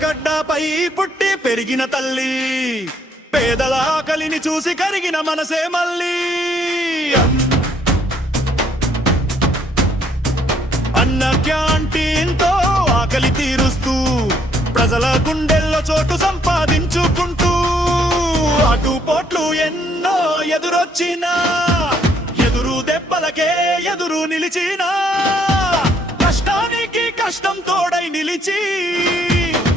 గడ్డపై పుట్టి పెరిగిన తల్లి, పేదల ఆకలిని చూసి కరిగిన మనసే మళ్ళీ. అన్న క్యాంటీన్తో ఆకలి తీరుస్తూ ప్రజల గుండెల్లో చోటు సంపాదించుకుంటూ, అటుపోట్లు ఎన్నో ఎదురొచ్చినా ఎదురు దెబ్బలకే ఎదురు నిలిచినా, కష్టానికి కష్టం తోడై నిలిచి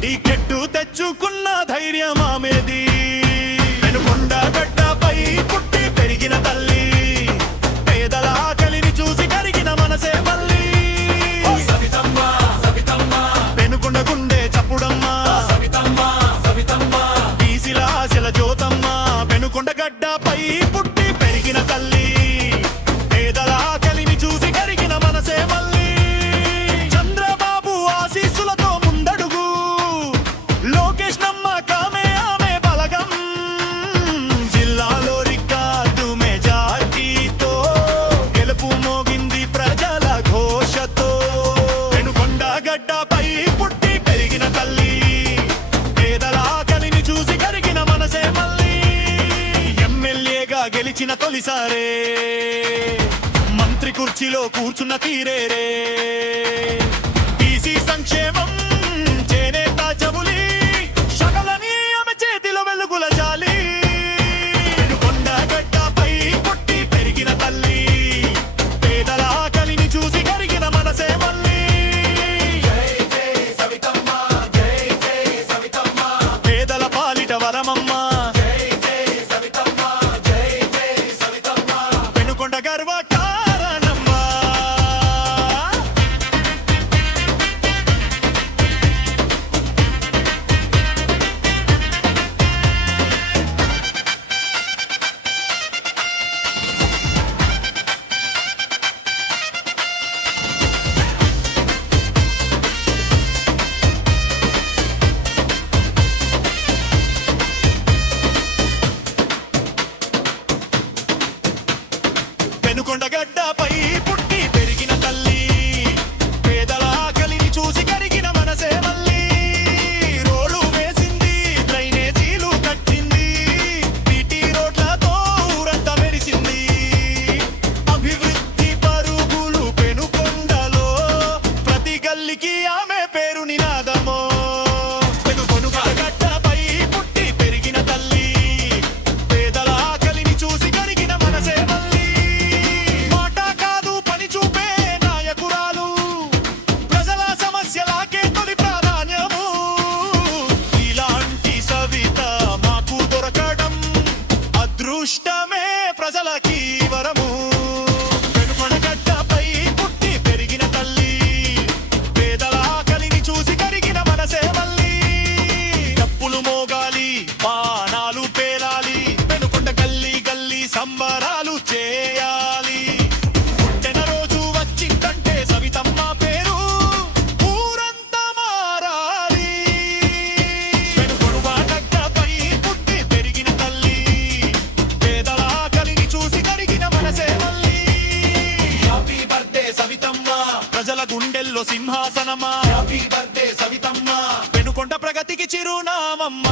ఈ కెట్టు తెచ్చుకున్న ధైర్యం ఆమెది. వెనుకొండ గడ్డపై పుట్టి పెరిగిన తల్లి, పేదల ఆకలిని చూసి కరిగిన మనసే మళ్ళీ. సవితమ్మ సవితమ్మ వెనుకొండ గుండె చప్పుడమ్మ, సవితమ్మ సవితమ్మ బీసీల ఆశల జ్యోతమ్మ. వెనుకొండ గడ్డపై పుట్టి పెరిగిన తల్లి, పేదల ఆకలిని చూసి కరిగిన మనసే మళ్ళీ. చంద్రబాబు ఆశీస్సులతో ముందడుగు, లోకేష్ నమ్మకమే ఆమె బలగం. జిల్లాలో రికార్డు మెజార్టీతో గెలుపు మోగింది ప్రజల ఘోషతో. వెనుకొండ గడ్డపై పుట్టి పెరిగిన తల్లి, పేదల ఆకలిని చూసి కరిగిన మనసే మళ్ళీ. ఎమ్మెల్యేగా గెలిచిన తొలిసారే మంత్రి కుర్చీలో కూర్చున్న తీరేరే, బీసీ సంక్షేమం చేనేత జబులి, సకలని ఆమె చేతిలో వెలుగుల జాలి. వెనుకొండ గడ్డపై పుట్టి పెరిగిన తల్లి, పేదల ఆకలిని చూసి కరిగిన మనసే మళ్ళీ. జై జై సవితమ్మ, జై జై సవితమ్మ, పేదల పాలిట వరమమ్మ. జై జై సవితమ్మ, జై జై సవితమ్మ, వెనుకొండ గర్వ కారణమ్మా. వెనుకొండ గడ్డపై పుట్టి పెరిగిన తల్లి, పేదల ఆకలిని చూసి కరిగిన మనసే మళ్ళీ. రోడ్లు వేసింది, డ్రైనేజీలు కట్టింది, బీటీ రోడ్లతో ఊరంతా మెరిసింది. అభివృద్ధి పరుగులు పెనుకొండలో, ప్రతి గల్లికి ఆమె పేరు నినాదమో. వెనుకొండ గడ్డపై పుట్టి పెరిగిన తల్లి, పేదల ఆకలిని చూసి కరిగిన మనసే మళ్ళీ. మాట కాదు పని చూపే నాయకురాలు, ప్రజల సమస్యలకే తొలి ప్రాధాన్యము. ఇలాంటి సవిత మాకు దొరకడం అదృష్టమే, ప్రజలకి వరము. వెనుకొండ గడ్డపై పుట్టి పెరిగిన తల్లి, పేదల ఆకలిని చూసి కరిగిన మనసే మళ్ళీ. డప్పులు మోగాలి, బాణాలు పేలాలి, వెనుకొండ గల్లీ గల్లీ సంబరాలు చేయాలి. పుట్టిన రోజు వచ్చిందంటే సవితమ్మ పేరు ఊరంతా మారాలి. వెనుకొండ గడ్డపై పుట్టి పెరిగిన తల్లి, పేదల ఆకలిని చూసి కరిగిన మనసే మళ్ళీ. హ్యాపీ బర్త్డే సవితమ్మ, ప్రజల గుండెల్లో సింహాసనమా. హ్యాపీ బర్త్డే సవితమ్మ, వెనుకొండ ప్రగతికి చిరునామమ్మ.